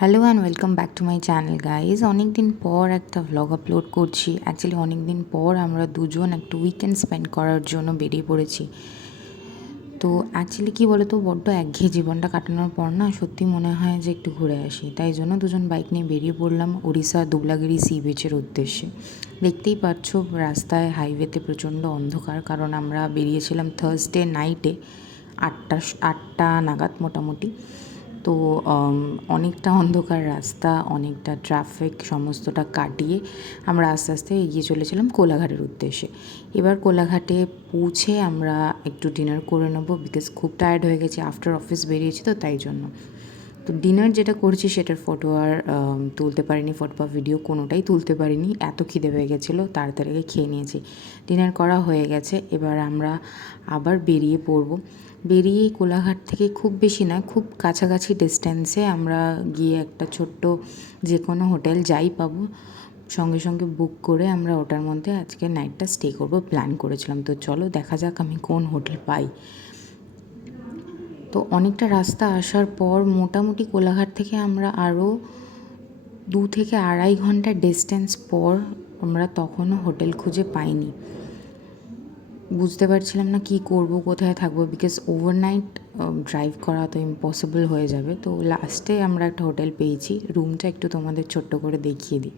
Hello and welcome back to my channel guys অনেক দিন পর একটা ভ্লগ আপলোড করছি। অ্যাকচুয়ালি অনেক দিন পর আমরা দুজন একটা উইকেন্ড স্পেন্ড করার জন্য বেরিয়ে পড়েছি। তো অ্যাকচুয়ালি কী বলো তো বড্ড একঘেয়ে জীবনটা কাটানোর পর না সত্যি মনে হয় যে একটু ঘুরে আসি। তাই জন্য দুজন বাইক নিয়ে বেরিয়ে পড়লাম উড়িষ্যা দুবলাগিরি সি বিচের উদ্দেশ্যে। দেখতেই পাচ্ছ, রাস্তায় হাইওয়েতে প্রচণ্ড অন্ধকার, কারণ আমরা বেরিয়েছিলাম থার্সডে নাইটে আটটা আটটা নাগাদ মোটামুটি। তো অনেকটা অন্ধকার রাস্তা, অনেকটা ট্রাফিক সমস্তটা কাটিয়ে আমরা আস্তে আস্তে এগিয়ে চলেছিলাম কোলাঘাটের উদ্দেশ্যে। এবার কোলাঘাটে পৌঁছে আমরা একটু ডিনার করে নেব বিকজ খুব টায়ার্ড হয়ে গেছি আফটার অফিস বেরিয়েছি তো তাই জন্য। তো ডিনার যেটা করছি সেটার ফটো আর তুলতে পারিনি ফটো বা ভিডিও কোনোটাই তুলতে পারিনি। এত খিদে হয়ে গেছিল, তাড়াতাড়ি খেয়ে নিয়েছি। ডিনার করা হয়ে গেছে, এবার আমরা আবার বেরিয়ে পড়ব। বেরিয়ে কোলাঘাট থেকে খুব বেশি না, খুব কাছাকাছি ডিস্টেন্সে আমরা গিয়ে একটা ছোট্ট যে কোনো হোটেল যাই পাবো। সঙ্গে সঙ্গে বুক করে আমরা ওটার মধ্যে আজকে নাইটটা স্টে করব প্ল্যান করেছিলাম। তো চলো দেখা যাক আমি কোন হোটেল পাই। তো অনেকটা রাস্তা আসার পর মোটামুটি কোলাঘাট থেকে আমরা আরও দু থেকে আড়াই ঘণ্টা ডিস্টেন্স পর আমরা তখনও হোটেল খুঁজে পাইনি। বুঝতে পারছিলাম না কী করব, কোথায় থাকব বিকজ ওভারনাইট ড্রাইভ করা তো ইম্পসিবল হয়ে যাবে। তো লাস্টে আমরা একটা হোটেল পেয়েছি। রুমটা একটু তোমাদের ছোট্ট করে দেখিয়ে দিই।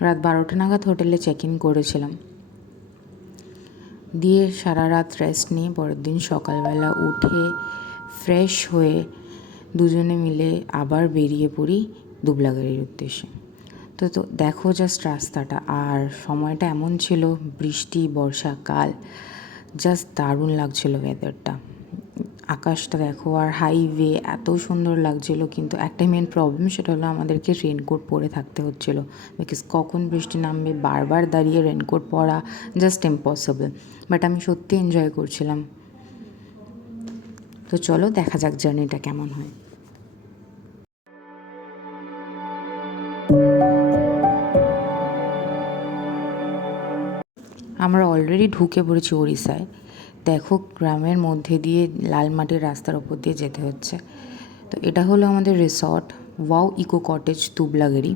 রাত বারোটা নাগাদ হোটেলে চেক ইন করেছিলাম। দিয়ে সারা রাত রেস্ট নিয়ে পরের দিন সকালবেলা উঠে ফ্রেশ হয়ে দুজনে মিলে আবার বেরিয়ে পড়ি দুবলাগাড়ির উদ্দেশ্যে। তো তো দেখো জাস্ট রাস্তাটা। আর সময়টা এমন ছিল, বৃষ্টি, বর্ষাকাল জাস্ট দারুণ লাগছিল ওয়েদারটা আকাশটা দেখো আর হাইওয়ে এত সুন্দর লাগছিল কিন্তু একটাই মেন প্রবলেম সেটা হলো আমাদেরকে রেনকোট পরে থাকতে হচ্ছিল। বিকজ কখন বৃষ্টি নামবে, বারবার দাঁড়িয়ে রেনকোট পরা জাস্ট ইম্পসিবল বাট আমি সত্যি এনজয় করছিলাম। তো চলো দেখা যাক জার্নিটা কেমন হয়। আমরা অলরেডি ঢুকে পড়েছি ওড়িশায়। দেখো, গ্রামের মধ্যে দিয়ে লাল মাটির রাস্তার ওপর দিয়ে যেতে হচ্ছে। তো এটা হলো আমাদের resort wow eco cottage Tublageri.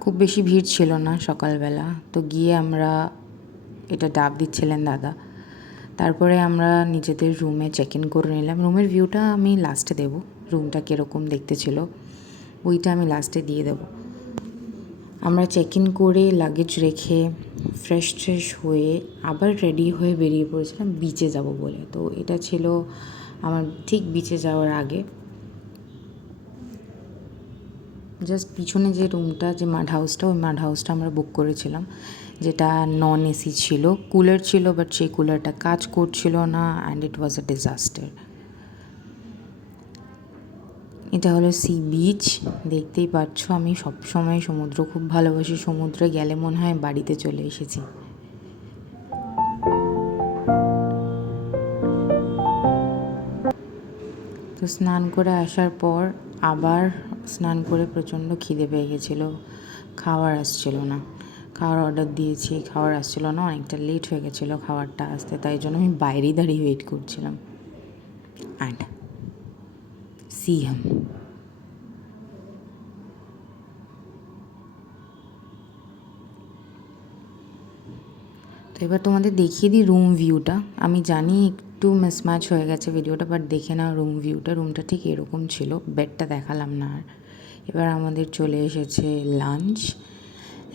খুব বেশি ভিড় ছিল না সকালবেলা। তো গিয়ে আমরা এটা ডাব দিচ্ছিলেন দাদা। তারপরে আমরা নিজেদের রুমে চেক ইন করে নিলাম। রুমের ভিউটা আমি লাস্টে দেব। রুমটা কীরকম দেখতে ছিল, ওইটা আমি লাস্টে দিয়ে দেবো। আমরা চেক ইন করে লাগেজ রেখে ফ্রেশ ট্রেশ হয়ে আবার রেডি হয়ে বেরিয়ে পড়েছিলাম বিচে যাব বলে। তো এটা ছিল আমার ঠিক বিচে যাওয়ার আগে। জাস্ট পিছনে যে রুমটা যে মাড হাউসটা ওই মাড হাউসটা আমরা বুক করেছিলাম। যেটা নন এসি ছিল। কুলার ছিল বাট সেই কুলারটা কাজ করছিল না and it was a disaster এটা হলো সি বিচ। দেখতেই পাচ্ছ আমি সব সময় সমুদ্র, খুব ভালোবাসি সমুদ্রে। গেলে মনে হয় বাড়িতে চলে এসেছি। তো স্নান করে আসার পর আবার স্নান করে প্রচণ্ড খিদে পেয়ে গেছিল। খাবার আসছিল না। খাওয়ার অর্ডার দিয়েছি খাবার আসছিল না, অনেকটা লেট হয়ে গেছিল খাবারটা আসতে। তাই জন্য আমি বাইরেই দাঁড়িয়ে ওয়েট করছিলাম। অ্যান্ড সি হাম তো এবার তোমাদের দেখিয়ে দিই রুম ভিউটা আমি জানি একটু মিসম্যাচ হয়ে গেছে ভিডিওটা বাট দেখে নাও রুম ভিউটা রুমটা ঠিক এরকম ছিল বেডটা দেখালাম না আর। এবার আমাদের চলে এসেছে লাঞ্চ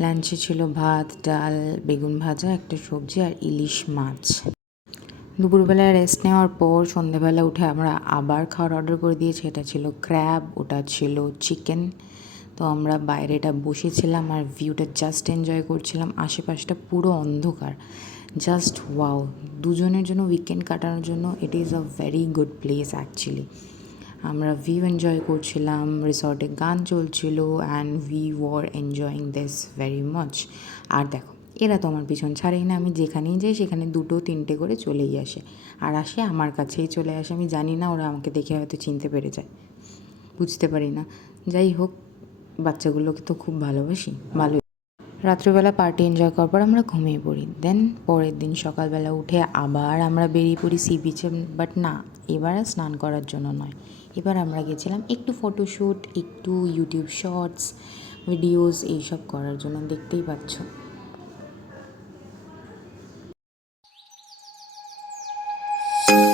লাঞ্চে ছিল ভাত, ডাল, বেগুন ভাজা, একটা সবজি আর ইলিশ মাছ। দুপুরবেলায় রেস্ট নেওয়ার পর সন্ধেবেলা উঠে আমরা আবার খাওয়ার অর্ডার করে দিয়েছি। এটা ছিল ক্র্যাব ওটা ছিল চিকেন তো আমরা বাইরেটা বসেছিলাম আর ভিউটা জাস্ট এনজয় করছিলাম। আশেপাশটা পুরো অন্ধকার। জাস্ট ওয়াও দুজনের জন্য উইকেন্ড কাটানোর জন্য it is a very good place actually আমরা ভিউ এনজয় করছিলাম রিসর্টে গান চলছিল and we were enjoying this very much আর দেখো এরা তো আমার পিছন ছাড়েই না, আমি যেখানেই যাই সেখানে দুটো, তিনটে করে চলেই আসে। আর আসে আমার কাছেই চলে আসে, আমি জানি না ওরা আমাকে দেখে হয়তো চিনতে পেরে যায়। বুঝতে পারি না। যাই হোক, বাচ্চাগুলোকে তো খুব ভালোবাসি ভালো রাত্রিবেলা পার্টি এনজয় করার পর আমরা ঘুমিয়ে পড়ি। দেন পরের দিন সকালবেলা উঠে আবার আমরা বেরিয়ে পড়ি সি বিচে বাট না, এবার স্নান করার জন্য নয়। এবার আমরা গেছিলাম একটু ফটোশ্যুট একটু ইউটিউব শর্টস ভিডিওস এইসব করার জন্য, দেখতেই পাচ্ছ। তো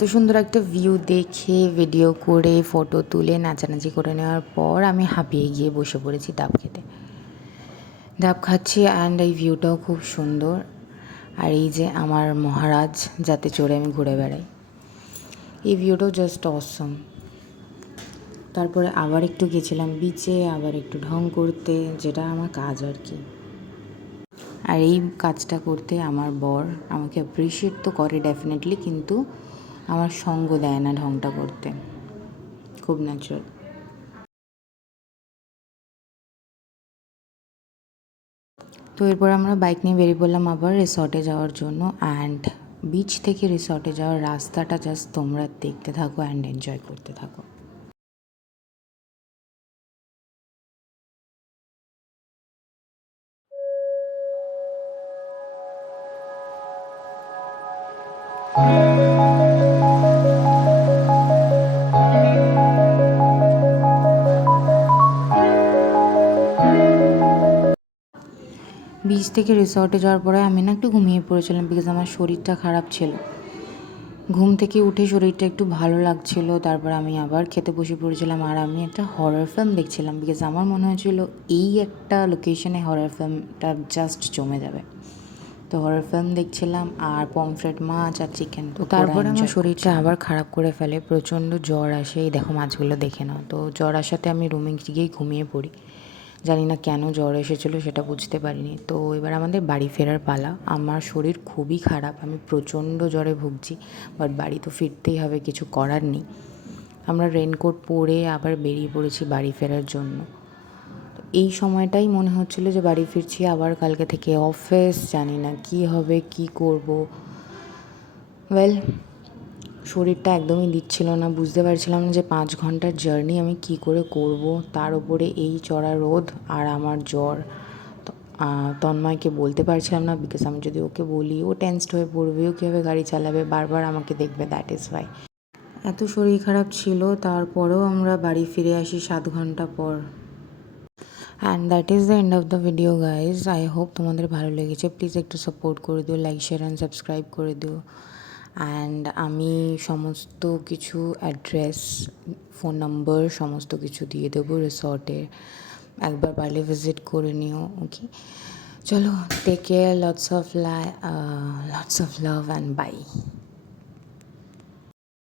এত সুন্দর একটা ভিউ দেখে ভিডিও করে ফটো তুলে, নাচানাচি করে নেওয়ার পর আমি হাঁপিয়ে গিয়ে বসে পড়েছি ডাব খেতে। ডাব খাচ্ছি অ্যান্ড এই ভিউটাও খুব সুন্দর। আর এই যে আমার মহারাজ, যাতে চড়ে আমি ঘুরে বেড়াই। এই ভিউটাও জাস্ট অসম তারপরে আবার একটু গেছিলাম বিচে আবার একটু ঢং করতে, যেটা আমার কাজ আর কি। আর এই কাজটা করতে আমার বর আমাকে অ্যাপ্রিসিয়েট তো করে ডেফিনেটলি কিন্তু আমার সঙ্গ দেয় না ঢংটা করতে। খুব ন্যাচারাল তো এরপর আমরা বাইক নিয়ে বেরিয়ে পড়লাম আবার রিসর্টে যাওয়ার জন্য অ্যান্ড বিচ থেকে রিসর্টে যাওয়ার রাস্তাটা জাস্ট তোমরা দেখতে থাকো অ্যান্ড এনজয় করতে থাকো। বিচ থেকে রিসর্টে যাওয়ার পরে আমি না একটু ঘুমিয়ে পড়েছিলাম বিকজ আমার শরীরটা খারাপ ছিল। ঘুম থেকে উঠে শরীরটা একটু ভালো লাগছিল তারপর আমি আবার খেতে বসে পড়েছিলাম আর আমি একটা হরর ফিল্ম দেখছিলাম বিকজ আমার মনে হয়েছিল এই একটা লোকেশনে হরর ফিল্মটা জাস্ট জমে যাবে। তো হরর ফিল্ম দেখছিলাম আর পমফ্রেট মাছ আর চিকেন তো তারপরে আমার শরীরটা আবার খারাপ করে ফেলে প্রচণ্ড জ্বর আসে এই দেখো মাছগুলো দেখে নাও। তো জ্বর আসাতে আমি রুমে গিয়েই ঘুমিয়ে পড়ি। জানি না কেন জ্বর এসেছিল, সেটা বুঝতে পারিনি। তো এবার আমাদের বাড়ি ফেরার পালা। আমার শরীর খুবই খারাপ, আমি প্রচণ্ড জ্বরে ভুগছি বাট বাড়ি তো ফিরতেই হবে, কিছু করার নেই। আমরা রেনকোট পরে আবার বেরিয়ে পড়েছি বাড়ি ফেরার জন্য। এই সময়টাই মনে হচ্ছিল যে বাড়ি ফিরছি আবার কালকে থেকে অফিস জানি না কি হবে, কি করব। ওয়েল শরীরটা একদমই দিচ্ছিল না, বুঝতে পারছিলাম না যে পাঁচ ঘণ্টার জার্নি আমি কি করে করব। তার উপরে এই চড়া রোদ আর আমার জ্বর। তন্ময়কে বলতে পারছিলাম না বিকজ আমি যদি ওকে বলি, ও টেন্সড হয়ে পড়বে, ও কীভাবে গাড়ি চালাবে, বারবার আমাকে দেখবে দ্যাট ইজ ওয়াই এত শরীর খারাপ ছিল, তারপরেও আমরা বাড়ি ফিরে আসি সাত ঘণ্টা পর। And that is the end of the video guys I hope তোমাদের ভালো লেগেছে। প্লিজ একটু সাপোর্ট করে দিও লাইক শেয়ার অ্যান্ড সাবস্ক্রাইব করে দিও। অ্যান্ড আমি সমস্ত কিছু অ্যাড্রেস ফোন নম্বর সমস্ত কিছু দিয়ে দেবো রিসর্টে একবার পারলে ভিজিট করে নিও ওকে চলো take care lots of like lots of love and bye